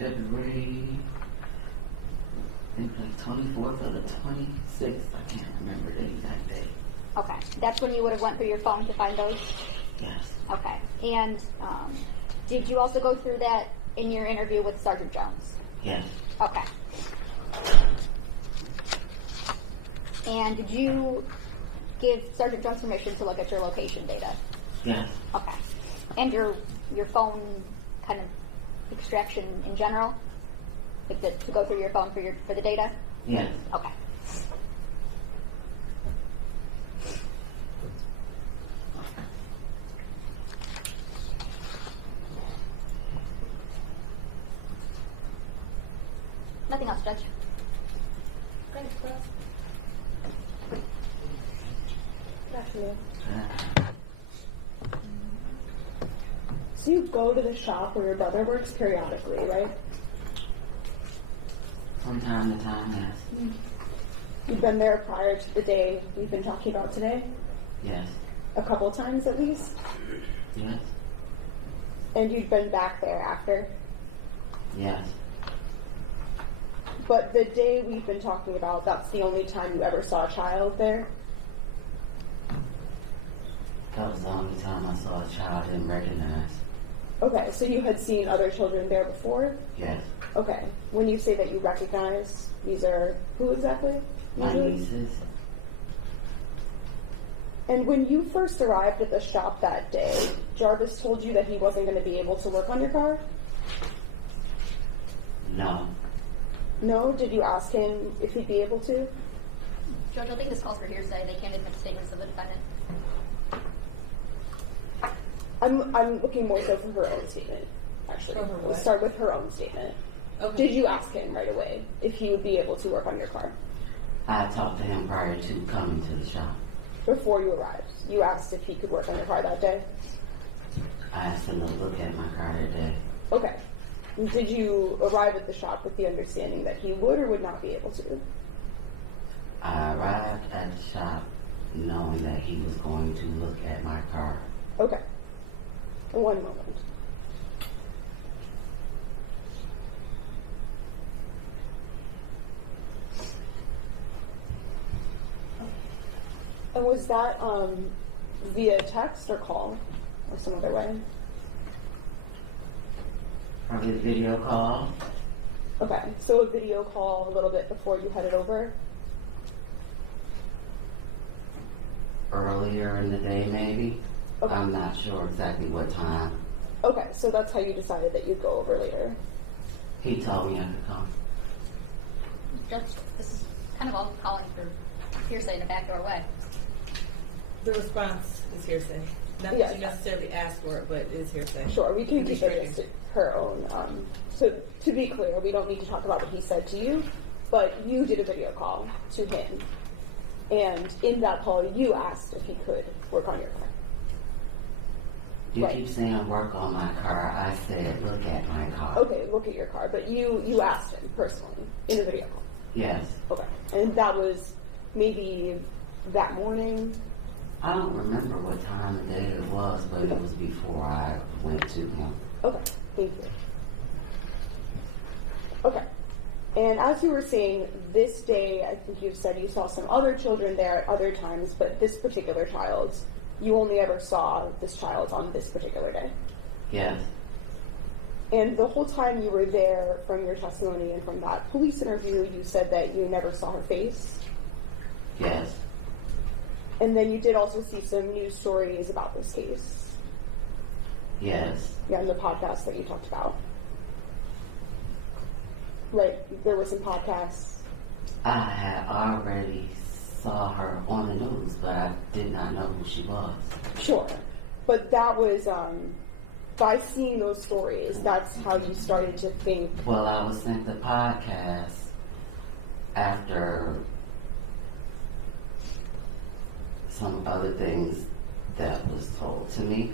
February, I think like 24th or the 26th. I can't remember the exact date. Okay. That's when you would have went through your phone to find those? Yes. Okay. And did you also go through that in your interview with Sergeant Jones? Yes. Okay. And did you give Sergeant Jones permission to look at your location data? Yes. Okay. And your phone kind of extraction in general? Like to go through your phone for the data? Yes. Okay. Nothing else, Judge. Thanks, Chris. Good afternoon. So you go to the shop where your brother works periodically, right? From time to time, yes. You've been there prior to the day we've been talking about today? Yes. A couple times at least? Yes. And you've been back there after? Yes. But the day we've been talking about, that's the only time you ever saw a child there? That was the only time I saw a child I didn't recognize. Okay, so you had seen other children there before? Yes. Okay. When you say that you recognize, these are who exactly? My Usually? nieces. And when you first arrived at the shop that day, Jarvis told you that he wasn't going to be able to work on your car? No. No? Did you ask him if he'd be able to? Judge, I think this calls for hearsay. They can't admit statements of the defendant. I'm looking more so for her own statement, actually. For her what? We'll start with her own statement. Okay. Did you ask him right away if he would be able to work on your car? I talked to him prior to coming to the shop. Before you arrived, you asked if he could work on your car that day? I asked him to look at my car that day. Okay. Did you arrive at the shop with the understanding that he would or would not be able to? I arrived at the shop knowing that he was going to look at my car. Okay. One moment. And was that via text or call or some other way? Probably the video call. Okay, so a video call a little bit before you headed over? Earlier in the day, maybe. Okay. I'm not sure exactly what time. Okay, so that's how you decided that you'd go over later. He told me I could come. Judge, this is kind of all calling for hearsay in a backdoor way. The response is hearsay. Not Yes. that you necessarily asked for it, but it is hearsay. Sure, we can keep it Restricting. just her own. So to be clear, we don't need to talk about what he said to you, but you did a video call to him. And in that call, you asked if he could work on your car. You Right. keep saying work on my car. I said look at my car. Okay, look at your car, but you asked him personally in a video call. Yes. Okay, and that was maybe that morning? I don't remember what time of day it was, but it was before I went to him. Okay, thank you. Okay, and as you were saying, this day, I think you said you saw some other children there at other times, but this particular child, you only ever saw this child on this particular day. Yes. And the whole time you were there, from your testimony and from that police interview, you said that you never saw her face. Yes. And then you did also see some news stories about this case. Yes. Yeah, in the podcast that you talked about. Right, there were some podcasts. I had already saw her on the news, but I did not know who she was. Sure. But that was, by seeing those stories, that's how you started to think. Well, I was sent the podcast after some other things that was told to me.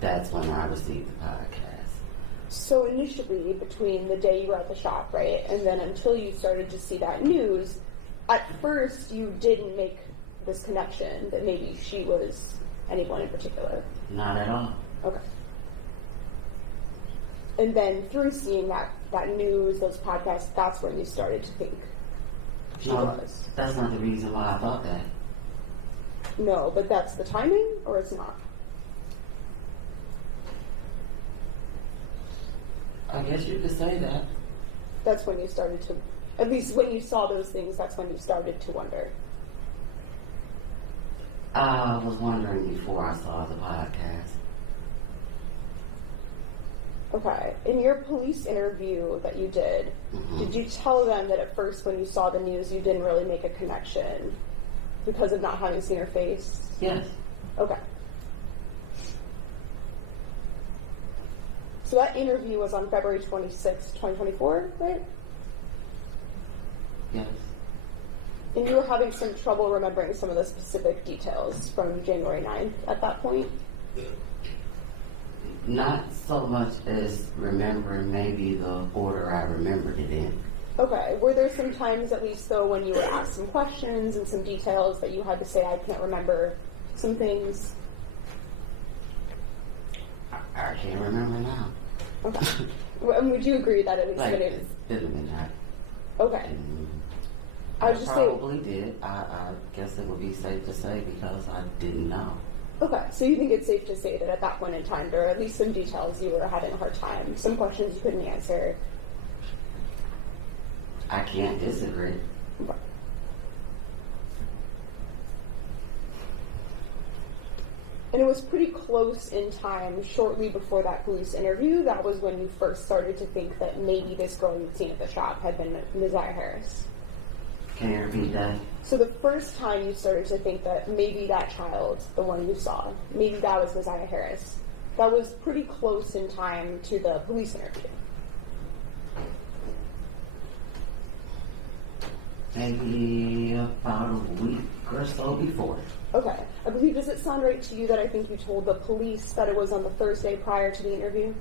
That's when I received the podcast. So initially, between the day you were at the shop, right, and then until you started to see that news, at first you didn't make this connection that maybe she was anyone in particular. Not at all. Okay. And then through seeing that that news, those podcasts, that's when you started to think she No, was. that's not the reason why I thought that. No, but that's the timing, or it's not? I guess you could say that. That's when you started to, at least when you saw those things, that's when you started to wonder. I was wondering before I saw the podcast. Okay. In your police interview that you did, did you tell them that at first when you saw the news you didn't really make a connection because of not having seen her face? Yes. Okay. So that interview was on February 26, 2024, right? Yes. And you were having some trouble remembering some of the specific details from January 9th at that point? Not so much as remembering maybe the order I remembered it in. Okay. Were there some times, at least though, when you were asked some questions and some details that you had to say, I can't remember some things? I can't remember now. Okay. And would you agree that at least Like, when it it could have been that. okay. I I was just saying. probably did. I guess it would be safe to say because I didn't know. Okay, so you think it's safe to say that at that point in time, there are at least some details you were having a hard time, some questions you couldn't answer. I can't disagree. Okay. And it was pretty close in time, shortly before that police interview, that was when you first started to think that maybe this girl you'd seen at the shop had been Messiah Harris. Can you repeat that? So the first time you started to think that maybe that child, the one you saw, maybe that was Messiah Harris, that was pretty close in time to the police interview. Maybe about a week or so before. Okay. I believe, does it sound right to you that I think you told the police that it was on the Thursday prior to the interview?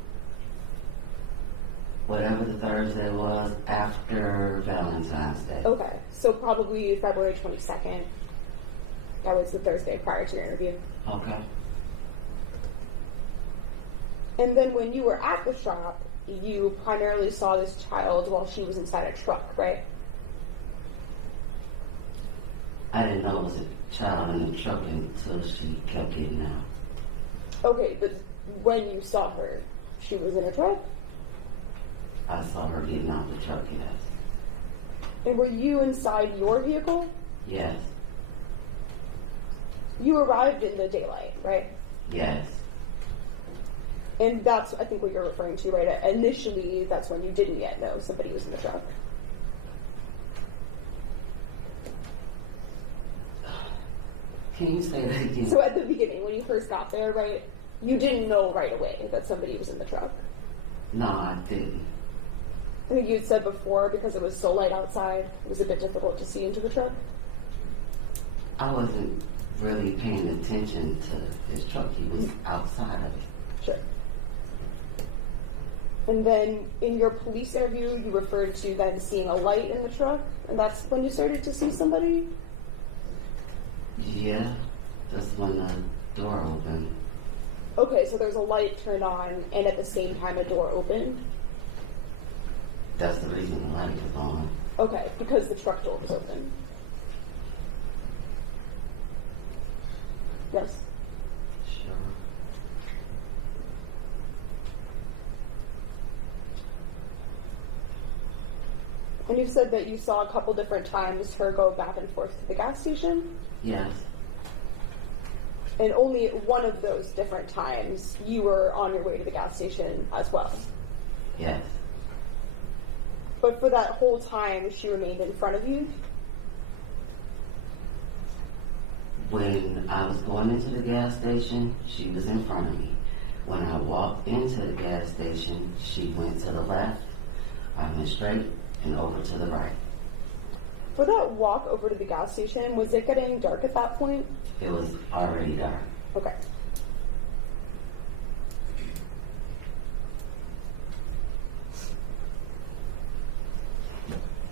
Whatever the Thursday was after Valentine's Day. Okay. So probably February 22nd. That was the Thursday prior to your interview. Okay. And then when you were at the shop, you primarily saw this child while she was inside a truck, right? I didn't know it was a child in the truck until she kept getting out. Okay, but when you saw her, she was in a truck? I saw her getting out the truck, yes. And were you inside your vehicle? Yes. You arrived in the daylight, right? Yes. And that's, I think, what you're referring to, right? Initially, that's when you didn't yet know somebody was in the truck. Can you say that again? So at the beginning, when you first got there, right, you didn't know right away that somebody was in the truck. No, I didn't. I think you had said before, because it was so light outside, it was a bit difficult to see into the truck. I wasn't really paying attention to his truck. He was outside of it. Sure. And then in your police interview, you referred to then seeing a light in the truck, and that's when you started to see somebody? Yeah, that's when the door opened. Okay, so there's a light turned on, and at the same time a door opened? That's the reason the light was on. Okay, because the truck door was open. Yes? Sure. And you said that you saw a couple different times her go back and forth to the gas station? Yes. And only one of those different times you were on your way to the gas station as well? Yes. But for that whole time, she remained in front of you? When I was going into the gas station, she was in front of me. When I walked into the gas station, she went to the left, I went straight, and over to the right. For that walk over to the gas station, was it getting dark at that point? It was already dark. Okay.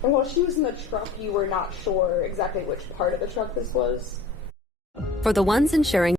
And while she was in the truck, you were not sure exactly which part of the truck this was? For the ones ensuring